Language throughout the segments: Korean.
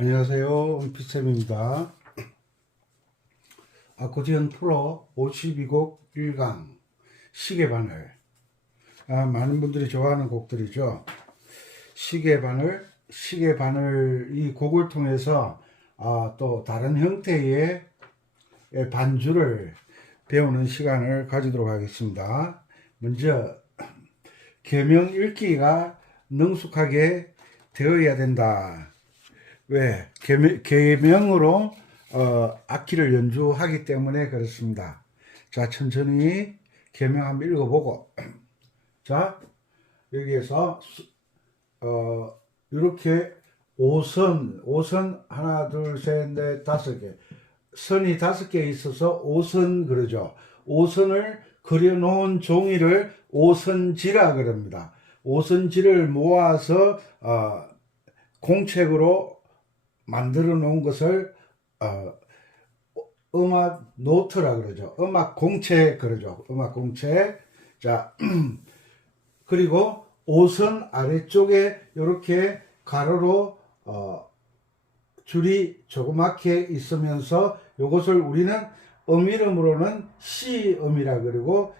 안녕하세요. 은피쌤입니다. 아코디언 프로 52곡 1강 시계바늘. 많은 분들이 좋아하는 곡들이죠. 시계바늘 이 곡을 통해서 또 다른 형태의 반주를 배우는 시간을 가지도록 하겠습니다. 먼저 계명 읽기가 능숙하게 되어야 된다. 왜? 계명으로 악기를 연주하기 때문에 그렇습니다. 자, 천천히 계명 한번 읽어보고, 자, 여기에서 이렇게 5선 하나 둘 셋 넷 다섯 개, 선이 5개 있어서 5선 그러죠. 5선을 그려놓은 종이를 5선지라 그럽니다. 5선지를 모아서 공책으로 만들어 놓은 것을 음악 노트라 그러죠. 음악 공책 그러죠. 음악 공책. 자, 그리고 5선 아래쪽에 이렇게 가로로 줄이 조그맣게 있으면서 이것을 우리는 이름으로는 C음이라 그러고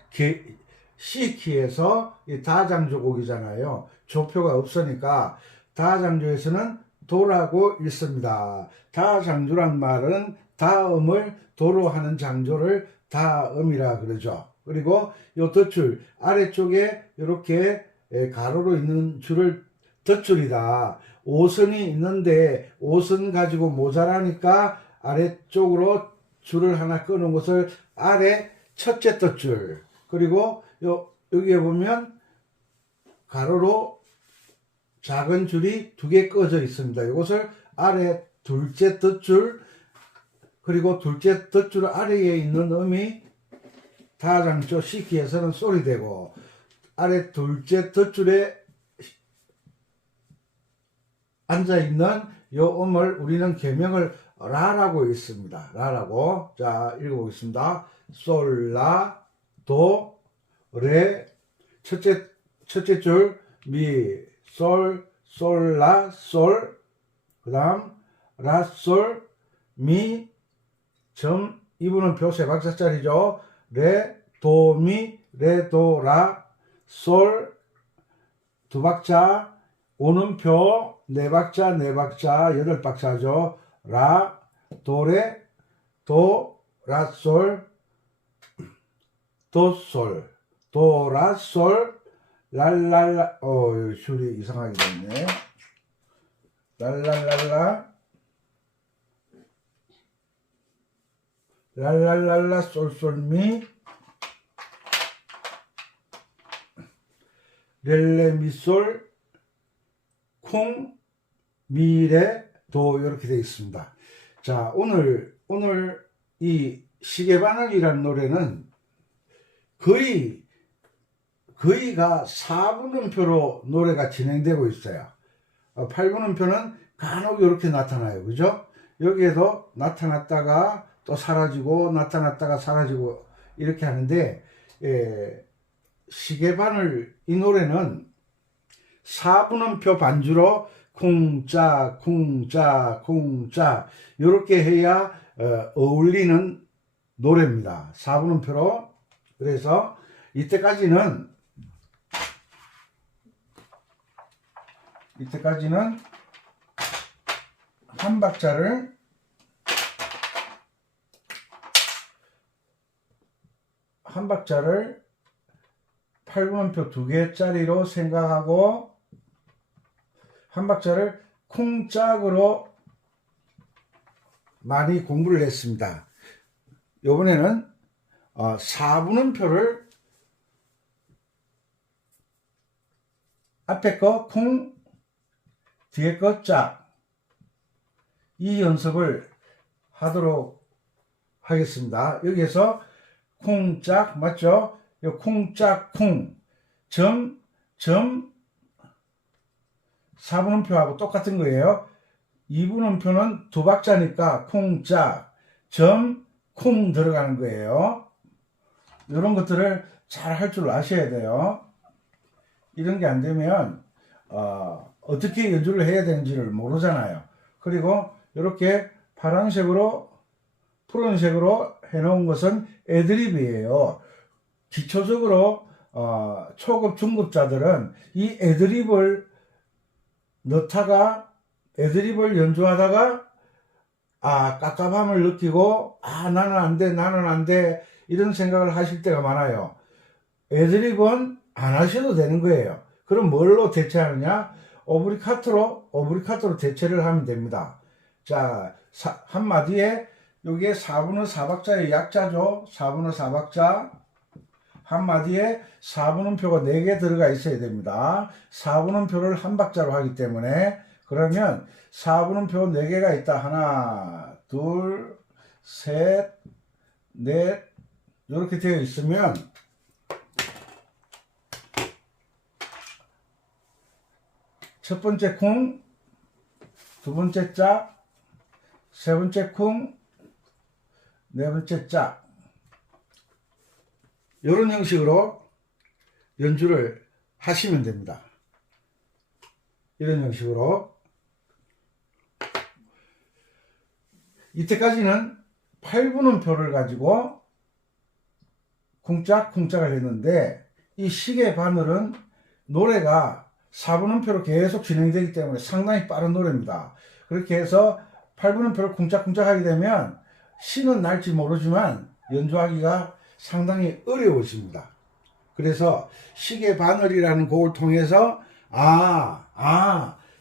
C키에서 다장조곡이잖아요. 조표가 없으니까 다장조에서는 도라고 읽습니다. 다장조란 말은 다음을 도로 하는 장조를 다음이라 그러죠. 그리고 요 덧줄 아래쪽에 이렇게 가로로 있는 줄을 덧줄이다. 5선이 있는데 5선 가지고 모자라니까 아래쪽으로 줄을 하나 끊은 것을 아래 첫째 덧줄. 그리고 여기에 보면 가로로 작은 줄이 2개 꺼져 있습니다. 이것을 아래 둘째 덧줄, 그리고 둘째 덧줄 아래에 있는 음이 다장조 C키에서는 소리되고, 아래 둘째 덧줄에 앉아있는 이 음을 우리는 계명을 라라고 읽습니다. 라라고. 자, 읽어보겠습니다. 솔, 라, 도, 레, 첫째 줄, 미, 솔, 솔, 라, 솔, 그 다음 라, 솔, 미, 점, 이분은 표 3박자짜리죠. 레, 도, 미, 레, 도, 라, 솔, 2박자, 오는표 4박자, 4박자, 8박자죠. 라, 도, 레, 도, 라, 솔, 도, 솔, 도, 라, 솔, 랄랄라, 줄이 이상하게 됐네. 랄랄랄라, 랄랄랄라, 솔솔미, 렐레미솔, 쿵, 미레, 도 이렇게 되어 있습니다. 자, 오늘 이 시계바늘이라는 노래는 거의가 4분음표로 노래가 진행되고 있어요. 8분음표는 간혹 이렇게 나타나요. 그죠? 여기에도 나타났다가 또 사라지고 나타났다가 사라지고 이렇게 하는데, 시계바늘 이 노래는 4분음표 반주로 쿵짜 쿵짜 쿵짜 이렇게 해야 어울리는 노래입니다. 4분음표로. 그래서 이때까지는 한 박자를 한 박자를 8분음표 2개짜리로 생각하고 한 박자를 쿵짝으로 많이 공부를 했습니다. 이번에는 4분음표를 앞에 거 쿵, 뒤에 거 짝, 이 연습을 하도록 하겠습니다. 여기에서 쿵짝 맞죠? 쿵짝 쿵, 점 4분음표하고 똑같은 거예요. 2분음표는 2박자니까 쿵짝, 점, 쿵 들어가는 거예요. 이런 것들을 잘 할 줄 아셔야 돼요. 이런 게 안 되면 어떻게 연주를 해야 되는지를 모르잖아요. 그리고 이렇게 파란색으로 푸른색으로 해놓은 것은 애드립이에요. 기초적으로 초급 중급자들은 이 애드립을 넣다가 애드립을 연주하다가 깝깝함을 느끼고 나는 안 돼 이런 생각을 하실 때가 많아요. 애드립은 안 하셔도 되는 거예요. 그럼 뭘로 대체하느냐? 오브리카토로 대체를 하면 됩니다. 자, 한마디에 여기에 4분의 4박자의 약자죠. 4분의 4박자. 한마디에 4분음표가 4개 들어가 있어야 됩니다. 4분음표를 한 박자로 하기 때문에 그러면 4분음표 4개가 있다. 하나, 둘, 셋, 넷 이렇게 되어 있으면 첫 번째 쿵, 두 번째 짝, 세 번째 쿵, 네 번째 짝 이런 형식으로 연주를 하시면 됩니다. 이런 형식으로 이때까지는 8분음표를 가지고 쿵짝쿵짝을 했는데 이 시계 바늘은 노래가 4분음표로 계속 진행되기 때문에 상당히 빠른 노래입니다. 그렇게 해서 8분음표를 쿵짝쿵짝 하게 되면 신은 날지 모르지만 연주하기가 상당히 어려워집니다. 그래서 시계 바늘이라는 곡을 통해서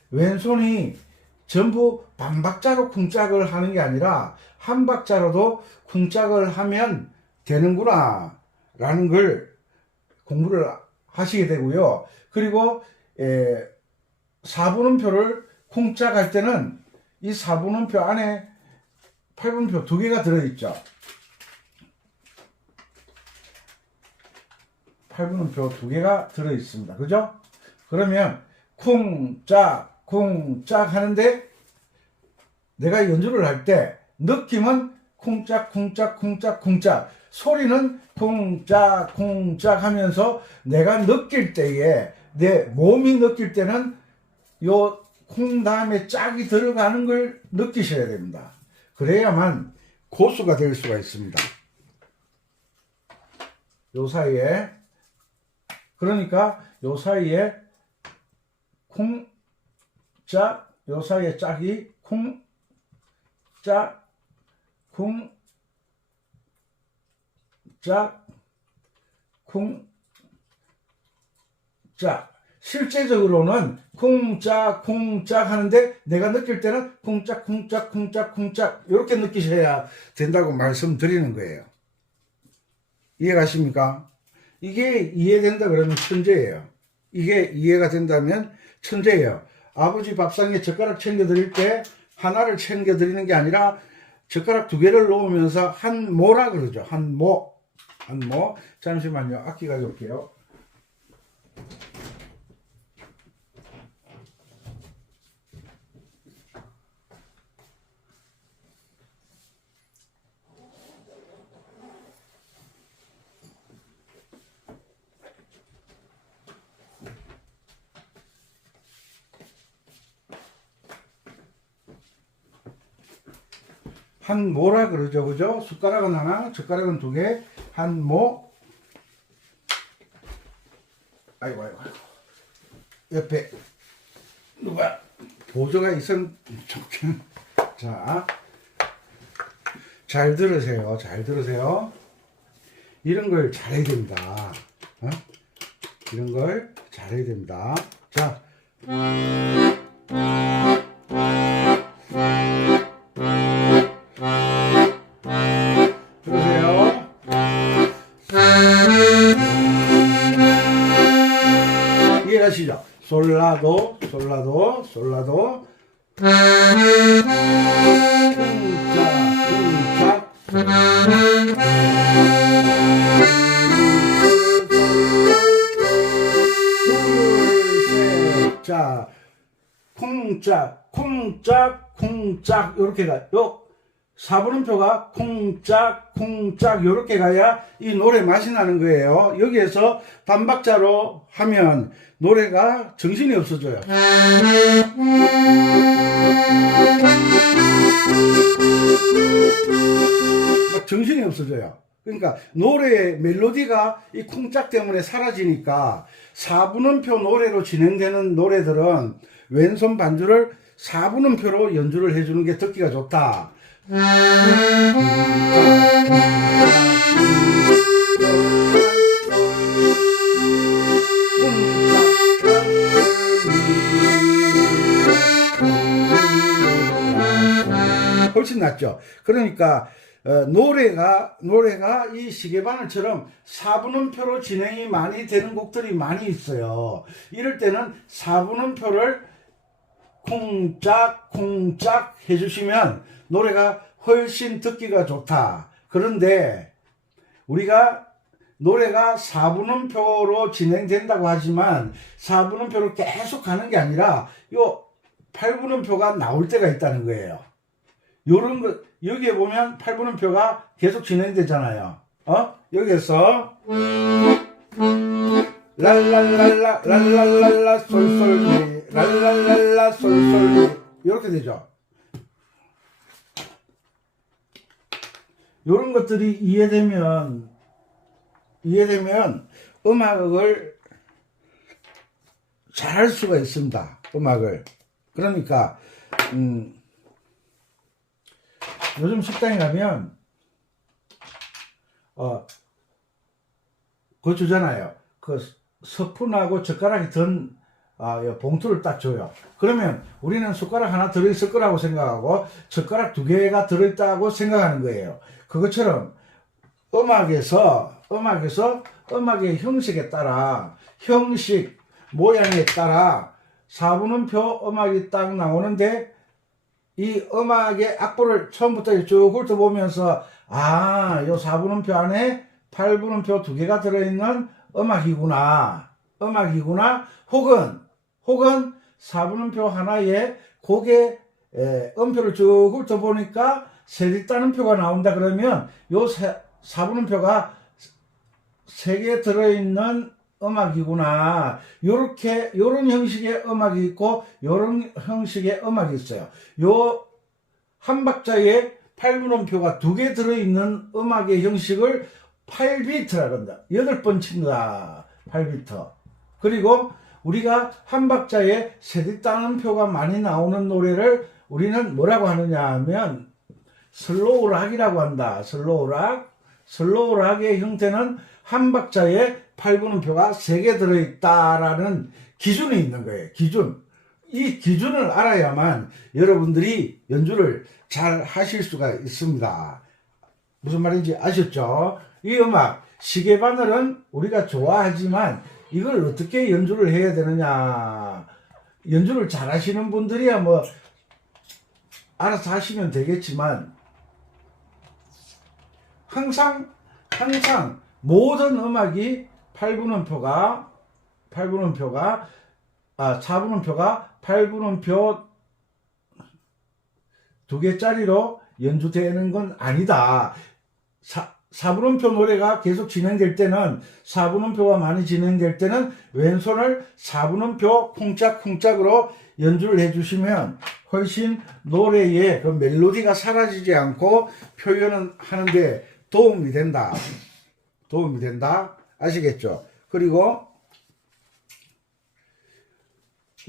왼손이 전부 반박자로 쿵짝을 하는 게 아니라 한 박자로도 쿵짝을 하면 되는구나 라는 걸 공부를 하시게 되고요. 그리고 4분음표를 쿵짝할 때는 이 4분음표 안에 8분음표 2개가 들어있죠. 8분음표 2개가 들어있습니다. 그죠? 그러면 쿵짝 쿵짝 하는데 내가 연주를 할 때 느낌은 쿵짝 쿵짝 쿵짝 쿵짝 소리는 쿵짝 쿵짝 하면서 내가 느낄 때에 내 몸이 느낄 때는 요 쿵 다음에 짝이 들어가는 걸 느끼셔야 됩니다. 그래야만 고수가 될 수가 있습니다. 요 사이에 그러니까 요 사이에 쿵 짝, 요 사이에 짝이 쿵 짝, 쿵 짝, 쿵 짝. 실제적으로는 쿵짝 쿵짝 하는데 내가 느낄 때는 쿵짝 쿵짝 쿵짝 쿵짝 이렇게 느끼셔야 된다고 말씀드리는 거예요. 이해가십니까? 이게 이해된다 그러면 천재예요. 이게 이해가 된다면 천재예요. 아버지 밥상에 젓가락 챙겨드릴 때 하나를 챙겨드리는 게 아니라 젓가락 2개를 놓으면서 한 모라 그러죠. 한 모. 잠시만요. 악기 가져올게요. 한 모라 그러죠. 그죠? 숟가락은 하나, 젓가락은 2개, 한 모. 아이고. 옆에 누가 보조가 있으면 좋겠네. 자, 잘 들으세요. 잘 들으세요. 이런 걸 잘해야 됩니다. 이런 걸 잘해야 됩니다. 자. 이해가시죠? 솔라도 쿵짝 자 쿵짝 이렇게 가요. 4분음표가 쿵짝 쿵짝 요렇게 가야 이 노래 맛이 나는 거예요. 여기에서 반박자로 하면 노래가 정신이 없어져요. 막 정신이 없어져요. 그러니까 노래의 멜로디가 이 쿵짝 때문에 사라지니까 4분음표 노래로 진행되는 노래들은 왼손 반주를 4분음표로 연주를 해주는 게 듣기가 좋다. 훨씬 낫죠. 그러니까 노래가 이 시계바늘처럼 4분음표로 진행이 많이 되는 곡들이 많이 있어요. 이럴 때는 4분음표를 쿵짝 쿵짝 해주시면 노래가 훨씬 듣기가 좋다. 그런데 우리가 노래가 4분음표로 진행된다고 하지만 4분음표로 계속 가는 게 아니라 요 8분음표가 나올 때가 있다는 거예요. 요런 거 여기에 보면 8분음표가 계속 진행되잖아요. 여기에서 랄랄랄라 랄랄랄라 솔솔미 랄랄랄라 솔솔미 이렇게 되죠. 이런 것들이 이해되면 음악을 잘할 수가 있습니다. 음악을. 그러니까 요즘 식당에 가면 그거 주잖아요. 그 스푼하고 젓가락이 든 봉투를 딱 줘요. 그러면 우리는 숟가락 하나 들어있을 거라고 생각하고 젓가락 2개가 들어있다고 생각하는 거예요. 그것처럼 음악의 형식에 따라 형식 모양에 따라 4분음표 음악이 딱 나오는데 이 음악의 악보를 처음부터 쭉 훑어보면서 요 4분음표 안에 8분음표 2개가 들어있는 음악이구나 혹은 4분음표 하나에 곡의 음표를 쭉 훑어보니까 세뒷단음표가 나온다 그러면 요 4분음표가 3개 들어있는 음악이구나. 요런 형식의 음악이 있고 요런 형식의 음악이 있어요. 요 한 박자에 8분음표가 2개 들어있는 음악의 형식을 8비트라고 한다. 8번 친 거다. 8비트. 그리고 우리가 한 박자에 세뒷단음표가 많이 나오는 노래를 우리는 뭐라고 하느냐 하면 슬로우 락이라고 한다. 슬로우 락의 형태는 한 박자에 8분음표가 3개 들어있다라는 기준이 있는 거예요. 이 기준을 알아야만 여러분들이 연주를 잘 하실 수가 있습니다. 무슨 말인지 아셨죠? 이 음악, 시계바늘은 우리가 좋아하지만 이걸 어떻게 연주를 해야 되느냐. 연주를 잘 하시는 분들이야 뭐 알아서 하시면 되겠지만 항상 모든 음악이 4분음표가 8분음표 2개짜리로 연주되는 건 아니다. 4분음표 노래가 계속 진행될 때는 4분음표가 많이 진행될 때는 왼손을 4분음표 쿵짝쿵짝으로 연주를 해주시면 훨씬 노래의 그 멜로디가 사라지지 않고 표현을 하는데 도움이 된다. 아시겠죠? 그리고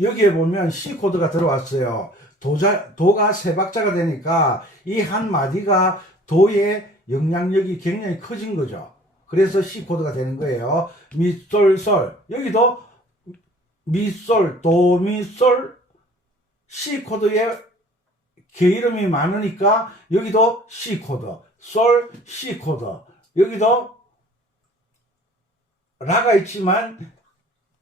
여기에 보면 C 코드가 들어왔어요. 도가 3박자가 되니까 이 한 마디가 도의 영향력이 굉장히 커진 거죠. 그래서 C 코드가 되는 거예요. 미, 솔, 솔. 여기도 미, 솔, 도, 미, 솔. C 코드에 게이름이 많으니까 여기도 C 코드, 솔, C 코드. 여기도 라가 있지만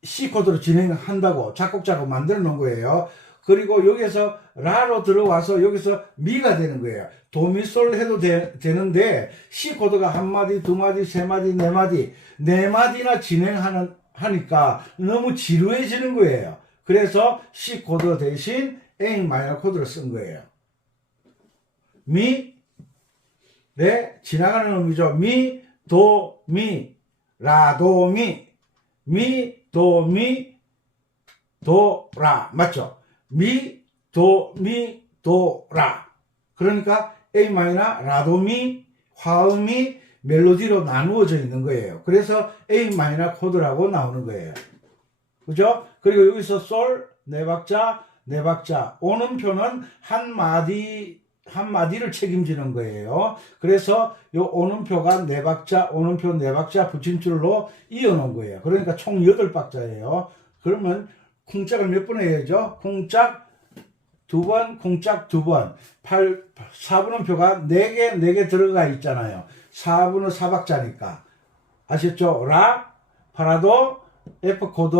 C 코드로 진행한다고 작곡자가 만들어 놓은 거예요. 그리고 여기서 라로 들어와서 여기서 미가 되는 거예요. 도미솔 해도 되는데 C 코드가 한 마디, 두 마디, 세 마디, 네 마디나 하니까 너무 지루해지는 거예요. 그래서 C 코드 대신 A 마이너 코드를 쓴 거예요. 미, 레 지나가는 음이죠. 미, 도, 미, 라, 도, 미, 미, 도, 미, 도, 라. 맞죠? 미, 도, 미, 도, 라. 그러니까 A 마이너, 라도미, 화음이 멜로디로 나누어져 있는 거예요. 그래서 A 마이너 코드라고 나오는 거예요. 그죠? 그리고 여기서 솔, 네 박자, 네 박자. 오는표는 한 마디를 책임지는 거예요. 그래서 요 오는표가 네 박자, 오는표 네 박자 붙임줄로 이어놓은 거예요. 그러니까 총 8박자예요. 그러면 쿵짝을 몇 번 해야죠? 쿵짝 두 번, 쿵짝 두 번. 4분음표가 4개 들어가 있잖아요. 4분은 4박자니까. 아셨죠? 라, 파라도, F 코드,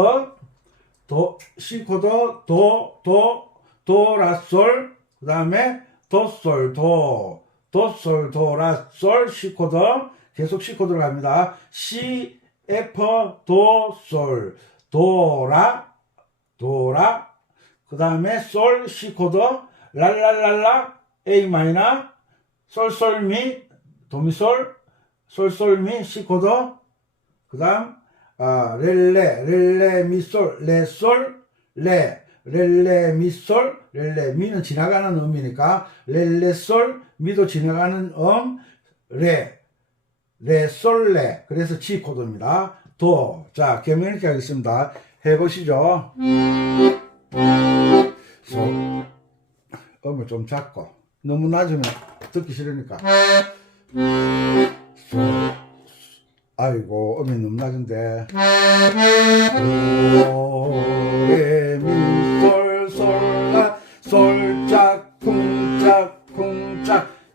도, C 코드, 도, 라, 솔, 그 다음에 도, 솔, 도, 솔, 도, 라, 솔, C 코드, 계속 C 코드로 갑니다. C, F, 도, 솔, 도, 라, 그 다음에 솔, C 코드, 랄랄랄라, A 마이너, 솔, 솔, 미, 도미, 솔, 솔, 미, C 코드, 그 다음, 렐레, 미, 솔, 레, 솔, 렐레, 미, 솔, 렐레, 미는 지나가는 음이니까, 렐레, 솔, 미도 지나가는 레, 솔, 레. 그래서 G 코드입니다. 도. 자, 개명 이렇게 하겠습니다. 해보시죠. 음을 좀 작고, 너무 낮으면 듣기 싫으니까. 아이고, 음이 너무 낮은데. 도, 레, 미, 솔, 솔, 라, 솔짝, 쿵짝.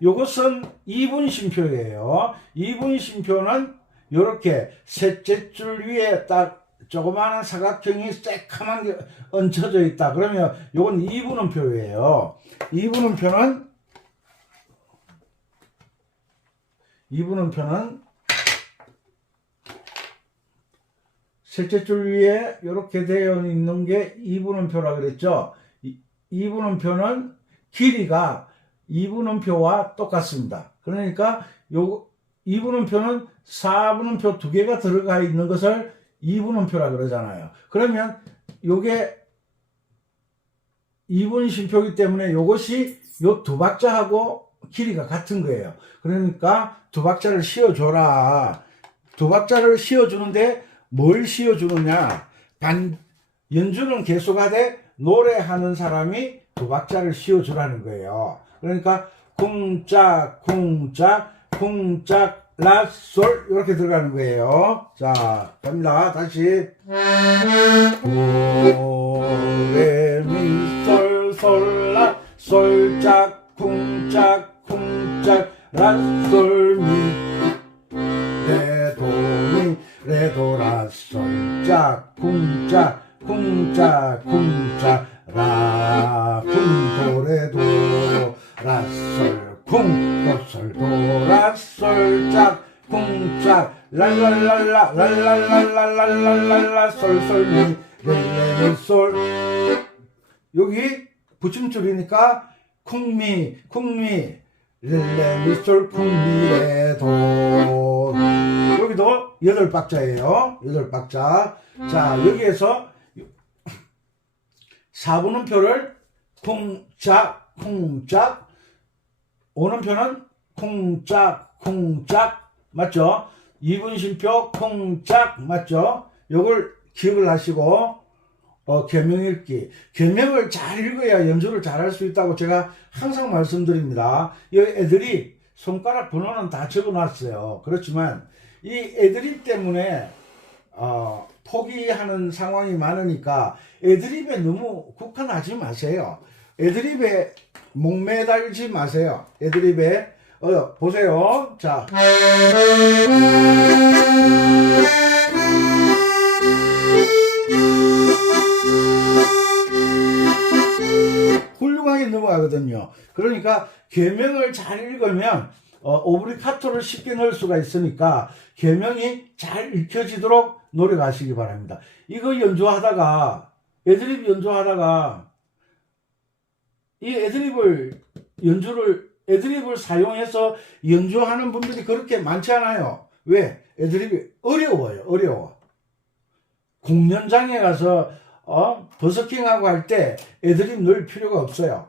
요것은 2분 쉼표예요. 2분 쉼표는 요렇게 셋째 줄 위에 딱 조그마한 사각형이 새카만 게 얹혀져 있다. 그러면 요건 2분음표예요. 2분음표는 셋째 줄 위에 이렇게 되어 있는 게 2분음표라 그랬죠. 2분음표는 길이가 2분음표와 똑같습니다. 그러니까 요 2분음표는 4분음표 2개가 들어가 있는 것을 2분음표라 그러잖아요. 그러면 요게 2분 쉼표이기 때문에 요것이 요 두 박자하고 길이가 같은 거예요. 그러니까 두 박자를 씌워줘라. 두 박자를 씌워주는데 뭘 씌워주느냐? 연주는 계속하되 노래하는 사람이 두 박자를 씌워주라는 거예요. 그러니까 쿵짝, 라, 솔 이렇게 들어가는 거예요. 자, 갑니다. 다시 도, 레, 미, 솔, 라, 솔짝, 쿵짝, 라, 솔, 미, 레, 도, 미, 레, 도, 라, 솔짝, 쿵짝, 라, 쿵, 도, 레, 도, 라, 솔, 쿵, 도, 솔, 도, 라, 솔, 짝, 쿵짝, 랄랄랄라, 솔, 미, 레, 미, 솔. 여기 붙임줄이니까 쿵미, 레, 미, 솔, 쿵미, 레, 도. 여기도 8박자예요. 8박자. 자, 여기에서 4분음표를 쿵짝, 오는표는 쿵짝, 맞죠? 2분 쉼표 쿵짝, 맞죠? 요걸 기억을 하시고, 계명 읽기. 계명을 잘 읽어야 연주를 잘 할 수 있다고 제가 항상 말씀드립니다. 이 애들이 손가락 번호는 다 적어놨어요. 그렇지만, 이 애드립 때문에, 포기하는 상황이 많으니까 애드립에 너무 국한하지 마세요. 애드립에 목매달지 마세요. 애드립에 보세요. 자, 훌륭하게 넘어가거든요. 그러니까 계명을 잘 읽으면 오브리카토를 쉽게 넣을 수가 있으니까 계명이 잘 읽혀지도록 노력하시기 바랍니다. 이거 연주하다가 애드립 연주하다가 이 애드립을 연주를 애드립을 사용해서 연주하는 분들이 그렇게 많지 않아요. 왜? 애드립이 어려워요. 어려워. 공연장에 가서 버스킹하고 할 때 애드립 넣을 필요가 없어요.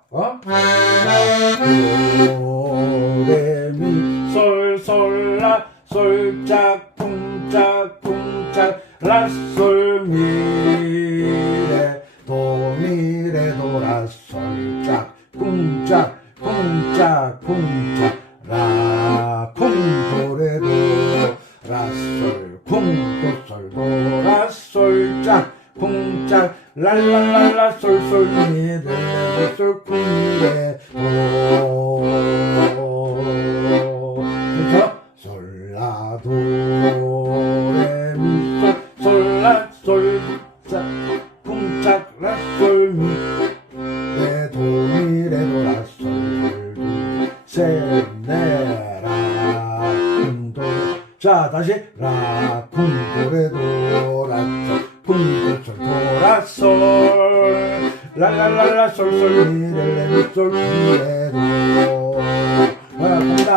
도레미 솔솔라 솔짝 쿵짝 쿵짝 라솔미레 도미레 도라 솔짝 쿵짝 쿵짝 쿵짝 라 쿵도레도 라솔 쿵도솔도 라솔짝 쿵짝 랄랄랄라 솔솔미레 솔쿵미레 도 그죠? 솔라도 레미 솔라 솔짝 쿵짝 라솔미 레도미레도 라솔도 세레라 쿵도 자 다시 라 쿵도레도 라솔 쿵도솔 도라솔 랄랄랄라 솔솔미레레미 솔미레도 간다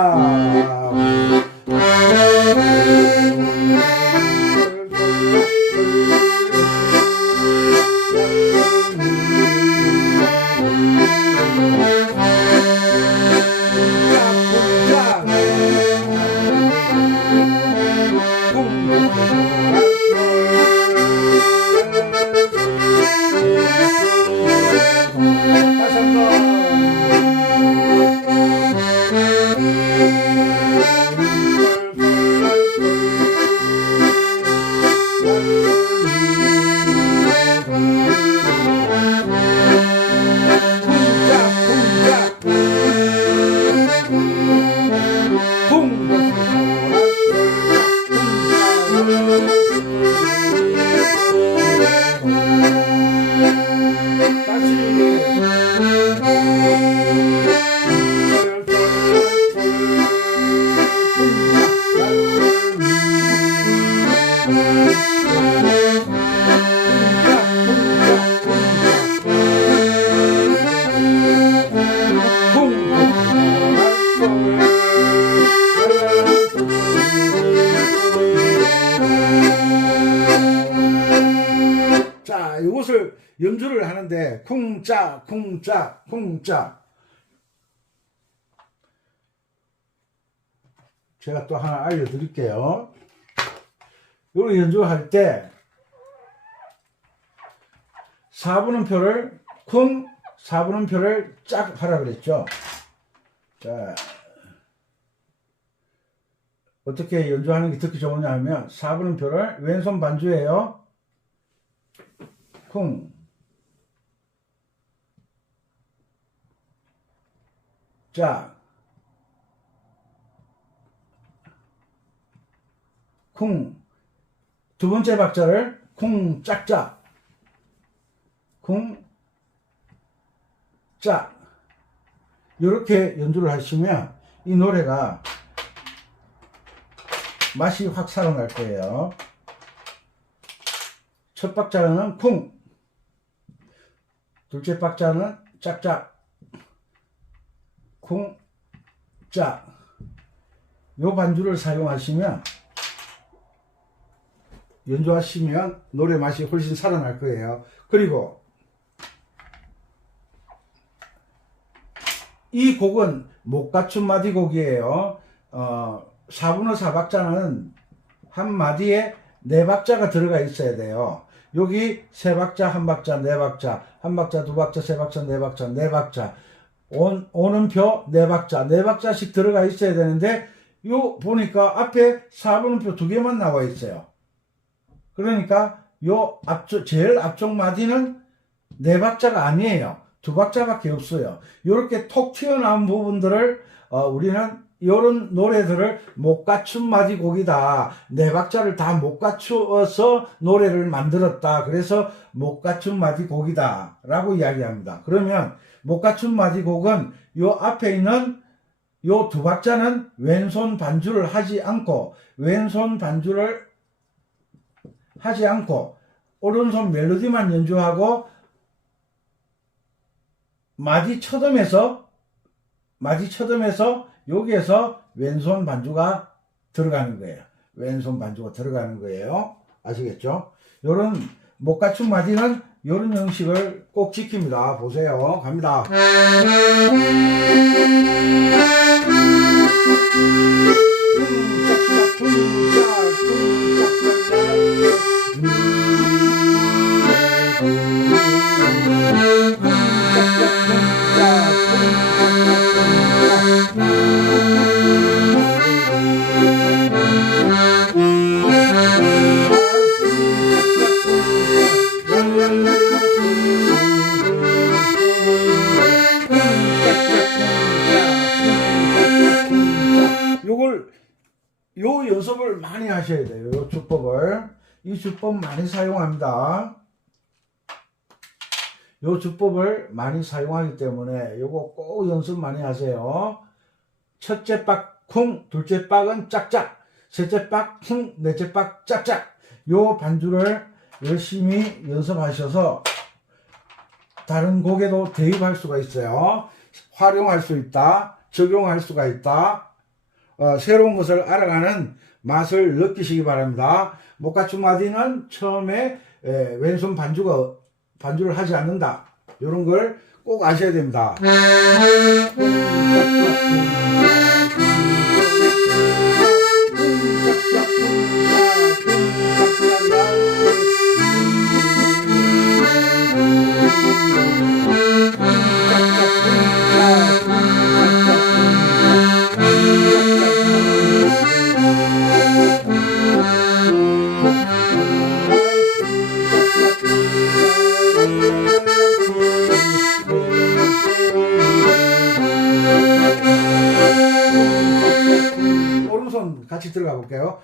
자, 이것을 연주를 하는데 쿵짝 쿵짝 쿵짝 제가 또 하나 알려드릴게요. 이걸 연주할 때 4분음표를 쿵 4분음표를 짝 하라 그랬죠. 자, 어떻게 연주하는 게 듣기 좋으냐 하면 4분음표를 왼손 반주예요. 쿵 짝 쿵 두 번째 박자를 쿵 짝짝 쿵 짝 이렇게 연주를 하시면 이 노래가 맛이 확 살아날 거예요. 첫 박자는 쿵, 둘째 박자는 짝짝 쿵 짝 요 반주를 사용하시면 연주하시면 노래 맛이 훨씬 살아날 거예요. 그리고 이 곡은 못 갖춘 마디 곡이에요. 4분의 4박자는 한 마디에 4박자가 들어가 있어야 돼요. 여기 3박자, 1박자, 4박자, 1박자, 2박자, 3박자, 4박자, 4박자, 오는표 4박자, 4박자씩 들어가 있어야 되는데 요 보니까 앞에 4분음표 2개만 나와 있어요. 그러니까 요 제일 앞쪽 마디는 4박자가 아니에요. 2박자밖에 없어요. 이렇게 톡 튀어나온 부분들을 우리는 이런 노래들을 못 갖춘 마디 곡이다. 4박자를 다 못 갖추어서 노래를 만들었다. 그래서 못 갖춘 마디 곡이다 라고 이야기합니다. 그러면 못 갖춘 마디 곡은 요 앞에 있는 요 2박자는 왼손 반주를 하지 않고 오른손 멜로디만 연주하고 마디 첫음에서 마디쳐듬에서 여기에서 왼손 반주가 들어가는 거예요. 왼손 반주가 들어가는 거예요. 아시겠죠? 요런 못 갖춘 마디는 요런 형식을 꼭 지킵니다. 보세요. 갑니다. 요 연습을 많이 하셔야 돼요. 요 주법을. 이 주법 많이 사용합니다. 요 주법을 많이 사용하기 때문에 요거 꼭 연습 많이 하세요. 첫째 박 쿵, 둘째 박은 짝짝, 셋째 박 쿵, 넷째 박 짝짝. 요 반주를 열심히 연습하셔서 다른 곡에도 대입할 수가 있어요. 활용할 수 있다. 적용할 수가 있다. 새로운 것을 알아가는 맛을 느끼시기 바랍니다. 못 갖춘 마디는 처음에 왼손 반주를 하지 않는다. 이런 걸 꼭 아셔야 됩니다. 오른손 같이 들어가 볼게요.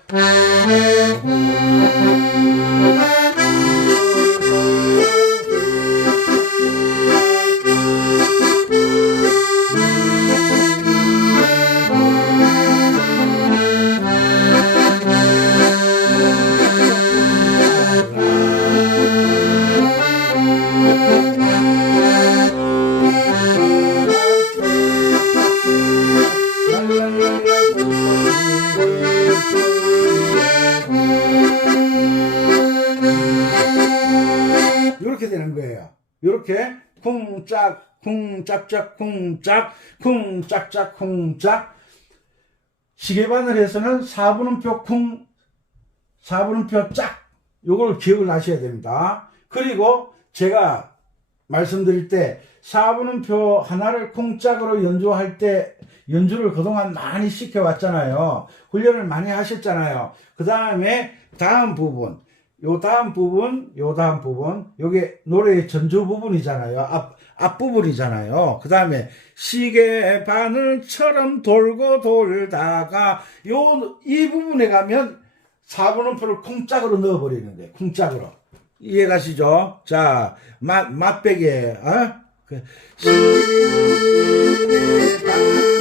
이렇게 되는 거예요. 이렇게 쿵짝 쿵짝짝 쿵짝 쿵짝짝 쿵짝. 시계바늘 해서는 4분음표 쿵 4분음표 짝 요걸 기억을 하셔야 됩니다. 그리고 제가 말씀드릴 때 4분음표 하나를 쿵짝으로 연주할 때 연주를 그동안 많이 시켜왔잖아요. 훈련을 많이 하셨잖아요. 그 다음에 다음 부분 요 다음 부분 요게 노래의 전주 부분이잖아요. 앞부분이잖아요. 그 다음에 시계 바늘처럼 돌고 돌다가 이 부분에 가면 4분음표를 쿵짝으로 넣어버리는 거예요. 쿵짝으로. 이해가시죠? 자, 맛배기에, 시계 바늘처럼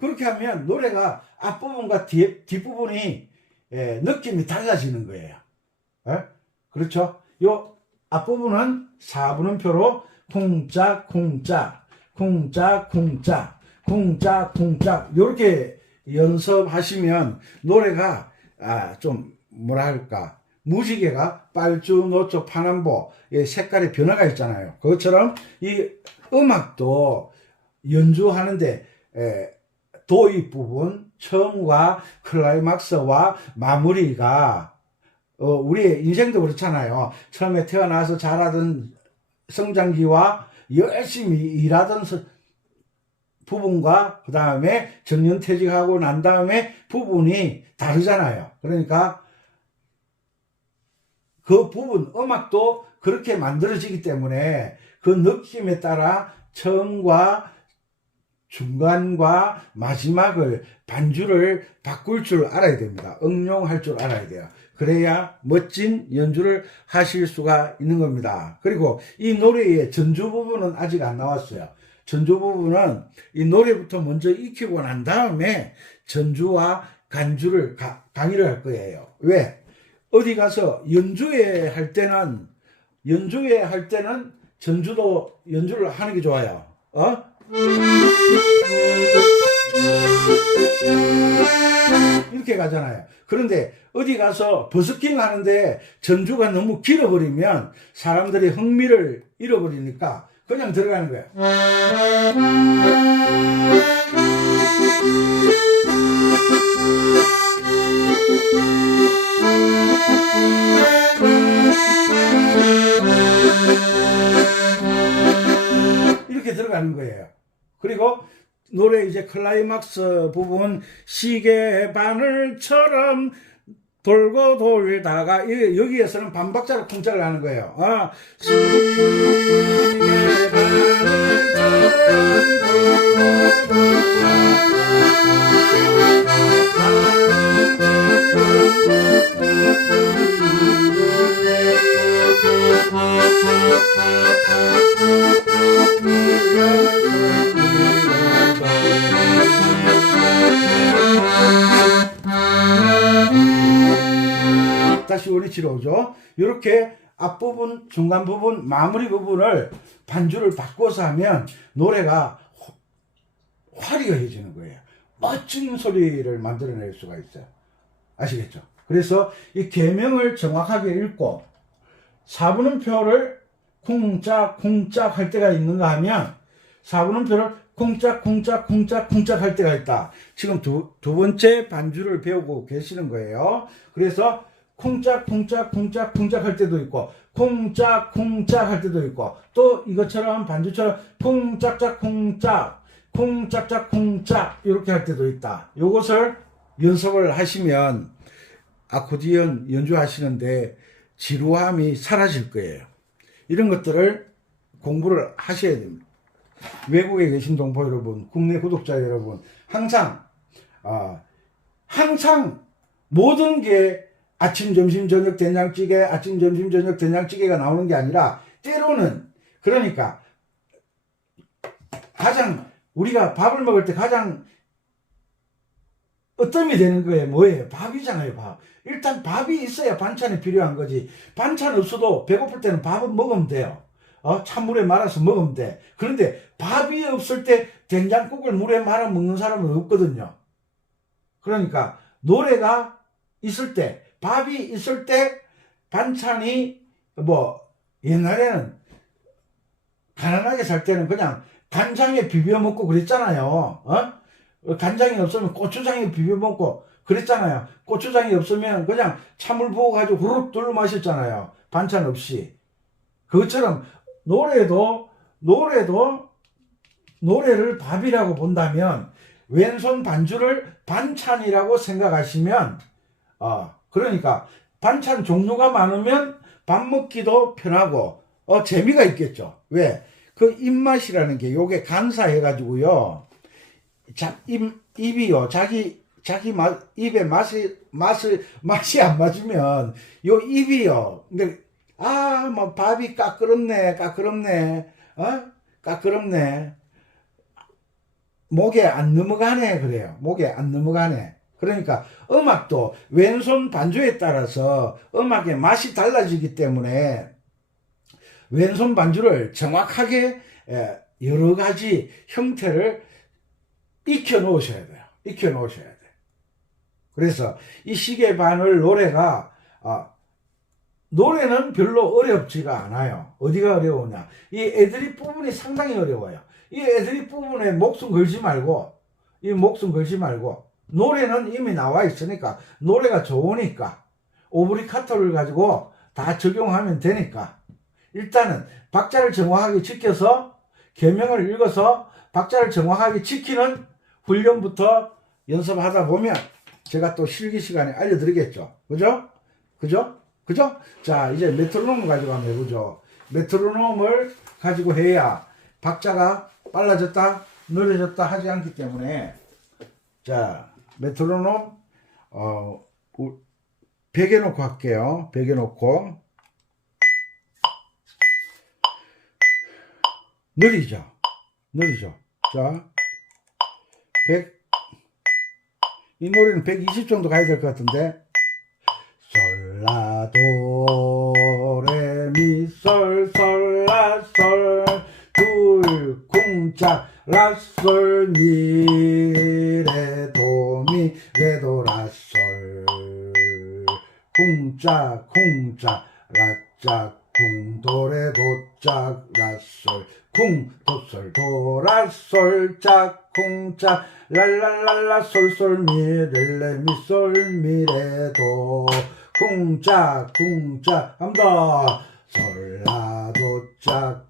그렇게 하면 노래가 앞부분과 뒷부분이 느낌이 달라지는 거예요. 그렇죠? 요 앞부분은 4분음표로 쿵짝 쿵짝 쿵짝 쿵짝 쿵짝 쿵짝 요렇게 연습하시면 노래가 좀 뭐랄까 무지개가 빨주 노초 파남보 색깔의 변화가 있잖아요. 그것처럼 이 음악도 연주하는데 도입 부분 처음과 클라이막스와 마무리가 우리의 인생도 그렇잖아요. 처음에 태어나서 자라던 성장기와 열심히 일하던 부분과 그 다음에 정년퇴직하고 난 다음에 부분이 다르잖아요. 그러니까 그 부분 음악도 그렇게 만들어지기 때문에 그 느낌에 따라 처음과 중간과 마지막을 반주를 바꿀 줄 알아야 됩니다. 응용할 줄 알아야 돼요. 그래야 멋진 연주를 하실 수가 있는 겁니다. 그리고 이 노래의 전주 부분은 아직 안 나왔어요. 전조 부분은 이 노래부터 먼저 익히고 난 다음에 전주와 간주를 강의를 할 거예요. 왜? 어디 가서 연주회 할 때는 전주도 연주를 하는 게 좋아요. 이렇게 가잖아요. 그런데 어디 가서 버스킹 하는데 전주가 너무 길어버리면 사람들이 흥미를 잃어버리니까 그냥 들어가는 거예요. 이렇게 들어가는 거예요. 그리고 노래 이제 클라이막스 부분 시계 바늘처럼 돌고 돌다가 여기에서는 반박자로 쿵짝을 하는 거예요. 시계 바늘처럼 다시 원위치로 오죠. 이렇게 앞부분, 중간 부분, 마무리 부분을 반주를 바꿔서 하면 노래가 화려해지는 거예요. 멋진 소리를 만들어낼 수가 있어요. 아시겠죠? 그래서 이 계명을 정확하게 읽고 4분음표를 쿵짝 할 때가 있는가 하면 4분음표를 쿵짝 할 때가 있다. 지금 두 번째 반주를 배우고 계시는 거예요. 그래서 쿵짝 할 때도 있고 쿵짝 할 때도 있고 또 이것처럼 반주처럼 쿵짝짝 이렇게 할 때도 있다. 요것을 연습을 하시면 아코디언 연주하시는데 지루함이 사라질 거예요. 이런 것들을 공부를 하셔야 됩니다. 외국에 계신 동포 여러분, 국내 구독자 여러분, 항상 모든 게 아침, 점심, 저녁 된장찌개가 나오는 게 아니라 때로는 그러니까 가장 우리가 밥을 먹을 때 가장 어떤 게 되는 거예요? 뭐예요? 밥이잖아요, 밥. 일단 밥이 있어야 반찬이 필요한 거지. 반찬 없어도 배고플 때는 밥은 먹으면 돼요. 찬물에 말아서 먹으면 돼. 그런데 밥이 없을 때 된장국을 물에 말아 먹는 사람은 없거든요. 그러니까 노래가 있을 때, 밥이 있을 때 반찬이 옛날에는 가난하게 살 때는 그냥 간장에 비벼 먹고 그랬잖아요. 간장이 없으면 고추장에 비벼 먹고 그랬잖아요. 고추장이 없으면 그냥 찬물 부어 가지고 후루룩 둘러 마셨잖아요. 반찬 없이. 그것처럼 노래를 밥이라고 본다면 왼손 반주를 반찬이라고 생각하시면 그러니까 반찬 종류가 많으면 밥 먹기도 편하고 재미가 있겠죠. 왜? 그 입맛이라는 게 요게 간사해 가지고요. 입이요. 자기 입에 맛이 안 맞으면 요 입이요. 근데 밥이 까끄럽네. 목에 안 넘어가네 그래요. 목에 안 넘어가네. 그러니까 음악도 왼손 반주에 따라서 음악의 맛이 달라지기 때문에 왼손 반주를 정확하게 여러 가지 형태를 익혀 놓으셔야 돼요. 그래서 이 시계 바늘 노래는 별로 어렵지가 않아요. 어디가 어려우냐? 이 애드립 부분이 상당히 어려워요. 이 애드립 부분에 목숨 걸지 말고 노래는 이미 나와 있으니까 노래가 좋으니까 오브리카토를 가지고 다 적용하면 되니까 일단은 박자를 정확하게 지켜서 계명을 읽어서 박자를 정확하게 지키는 훈련부터 연습하다 보면 제가 또 실기 시간에 알려드리겠죠. 그죠? 자, 이제 메트로놈을 가지고 한번 해보죠. 메트로놈을 가지고 해야 박자가 빨라졌다, 느려졌다 하지 않기 때문에 자, 메트로놈 베개 놓고 할게요. 베개 놓고 느리죠. 느리죠. 자, 100, 이 노래는 120 정도 가야 될 것 같은데. 솔라도레미솔솔라솔 둘 쿵짝 라솔 미레도미 레도라솔 쿵짝 쿵짝 라짝 쿵도레도짝 라솔 쿵 도솔 도라솔 짝 쿵짝 랄랄랄라 솔솔 미렐레 미솔 미레도 쿵짝 쿵짝 한번더 솔라도짝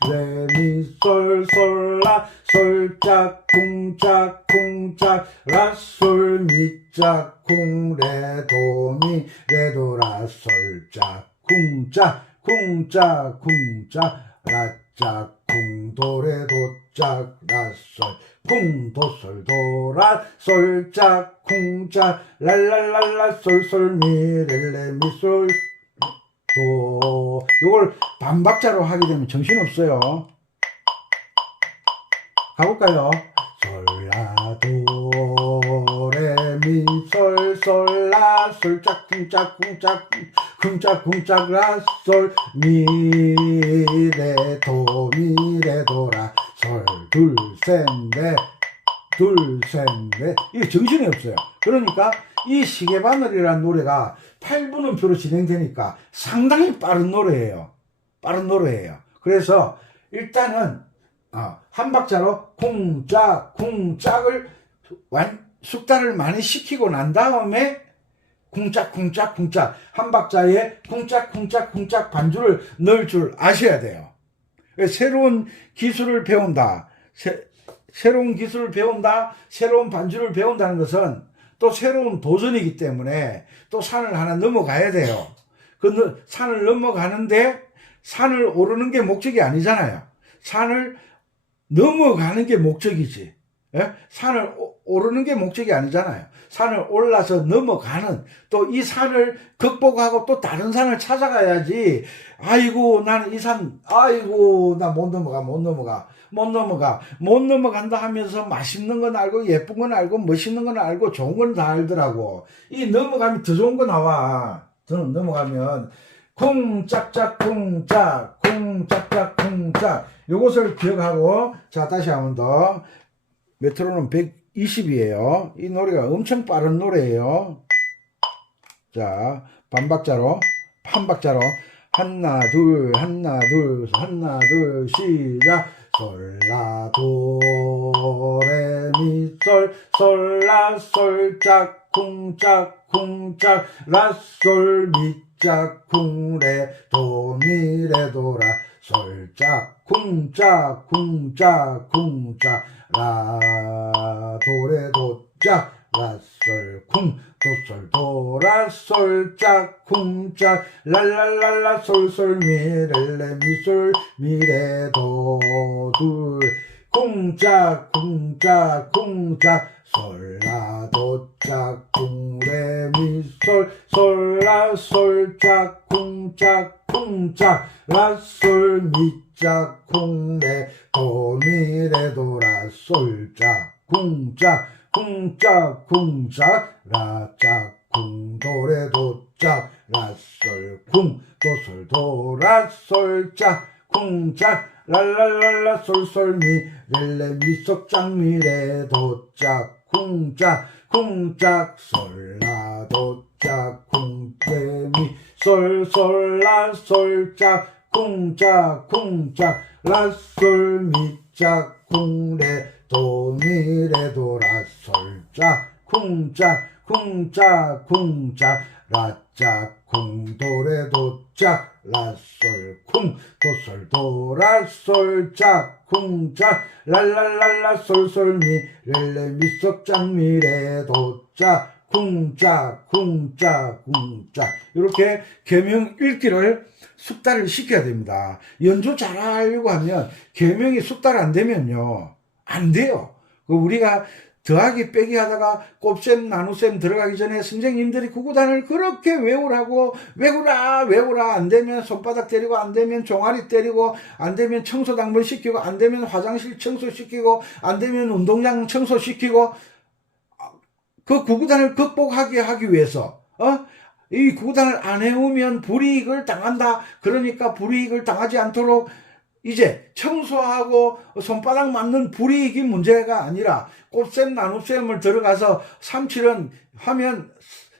쿵레미솔 솔라 솔짝 쿵짝 쿵짝 라솔 미짝 쿵레도미 레도라 솔짝 쿵짝 쿵짝 쿵짝 라짝 쿵도레도짝 라솔 쿵도솔 도라 솔짝 쿵짝 랄랄랄라 솔솔 미렐레 미솔 도. 요걸 반박자로 하게 되면 정신없어요. 가볼까요? 솔라도 레미솔 솔라 솔짝 쿵짝 쿵짝 쿵짝 쿵짝 라솔 미레도 미레도라 솔 둘 셋 넷 둘 셋 넷 이게 정신이 없어요. 그러니까 이 시계바늘이라는 노래가 8분음표로 진행되니까 상당히 빠른 노래예요. 빠른 노래예요. 그래서 일단은 한 박자로 쿵짝 쿵짝을 숙달을 많이 시키고 난 다음에 쿵짝 쿵짝 쿵짝 한 박자에 쿵짝 쿵짝 쿵짝 반주를 넣을 줄 아셔야 돼요. 새로운 기술을 배운다. 새로운 기술을 배운다. 새로운 반주를 배운다는 것은 또 새로운 도전이기 때문에 또 산을 하나 넘어가야 돼요. 그 산을 넘어가는데 산을 오르는 게 목적이 아니잖아요. 산을 넘어가는 게 목적이지. 예? 산을 오르는 게 목적이 아니잖아요. 산을 올라서 넘어가는 또 이 산을 극복하고 또 다른 산을 찾아가야지. 아이고 나는 이 산 아이고 나 못 넘어간다 하면서 맛있는 건 알고 예쁜 건 알고 멋있는 건 알고 좋은 건 다 알더라고. 이 넘어가면 더 좋은 거 나와. 넘어가면 쿵짝짝 쿵짝 쿵짝짝 쿵짝 요것을 기억하고 자 다시 한 번 더 메트로놈 120이에요. 이 노래가 엄청 빠른 노래예요. 자 반박자로 한박자로 하나 둘 하나 둘 하나 둘 시작 솔라도 레미솔 솔라 솔짝 쿵짝 쿵짝 라솔 미짝 쿵레 도미레 도라 솔짝 쿵짝 쿵짝 쿵짝 라 도레 도짝 라솔 쿵 도솔 도라 솔짝 쿵짝 랄랄랄라 솔솔 미렐레 미솔 미레도 둘 쿵짝 쿵짝 쿵짝 솔라도짝 쿵레 미솔 솔라 솔짝 쿵짝 쿵짝 라솔 미짝 쿵레 도미레도라 솔짝 쿵짝 쿵짝 쿵짝 라짝 쿵도레 도짝 라솔 쿵 도솔 도라 솔짝 쿵짝 랄랄랄라 솔솔 미 렐레 미속짝 미레 도짝 쿵짝 쿵짝 솔라 도짝 쿵레미 솔솔라 솔짝 쿵짝 쿵짝 라솔 미짝 쿵레 도미레 도라 솔짝 쿵짝 쿵짝 쿵짝 라짝 쿵도레 도짝 라솔 쿵 도솔 도라 솔짝 쿵짝 랄랄랄라 솔솔 미 렐레 미속짝 미레 도짝 쿵짝 쿵짝 쿵짝 이렇게 계명 읽기를 숙달을 시켜야 됩니다. 연주 잘하려고 하면 계명이 숙달 안 되면요 안 돼요. 우리가 더하기 빼기 하다가 곱셈 나눗셈 들어가기 전에 선생님들이 구구단을 그렇게 외우라고 외우라 안 되면 손바닥 때리고 안 되면 종아리 때리고 안 되면 청소 당번 시키고 안 되면 화장실 청소 시키고 안 되면 운동장 청소 시키고 그 구구단을 극복하게 하기 위해서 이 구구단을 안 해오면 불이익을 당한다. 그러니까 불이익을 당하지 않도록 이제 청소하고 손바닥 맞는 불이익이 문제가 아니라 곱셈 나눗셈을 들어가서 3, 7은 하면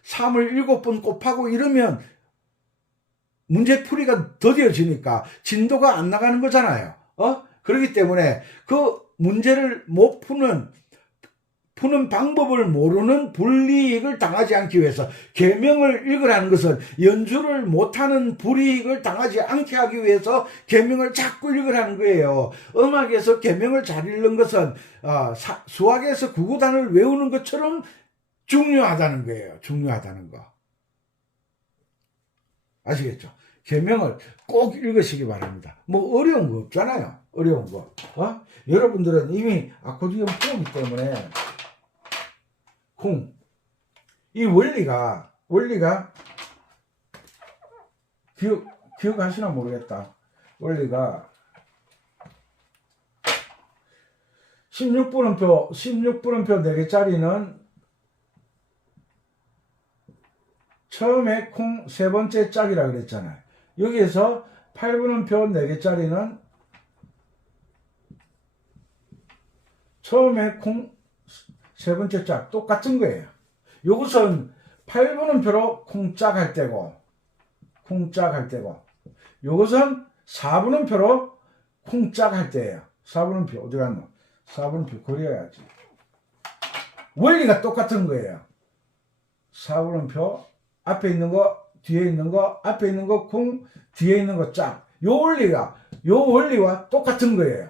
3을 7번 곱하고 이러면 문제풀이가 더뎌지니까 진도가 안 나가는 거잖아요. 그렇기 때문에 그 문제를 못 푸는 방법을 모르는 불이익을 당하지 않기 위해서 계명을 읽으라는 것은 연주를 못하는 불이익을 당하지 않게 하기 위해서 계명을 자꾸 읽으라는 거예요. 음악에서 계명을 잘 읽는 것은 수학에서 구구단을 외우는 것처럼 중요하다는 거예요. 중요하다는 거. 아시겠죠? 계명을 꼭 읽으시기 바랍니다. 뭐 어려운 거 없잖아요. 어려운 거. 여러분들은 이미 아코디언 풀었기 때문에 이 원리가 기억하시나 모르겠다. 원리가 16분음표 4개짜리는 처음에 콩 세 번째 짝이라 그랬잖아요. 여기에서 8분음표 4개짜리는 처음에 콩 세 번째 짝 똑같은 거예요. 요것은 8분음표로 콩짝 할 때고 요것은 4분음표로 콩짝 할 때예요. 4분음표 어디 갔노? 4분음표 그려야지. 원리가 똑같은 거예요. 4분음표 앞에 있는 거 뒤에 있는 거 앞에 있는 거 콩 뒤에 있는 거 짝. 요 원리와 똑같은 거예요.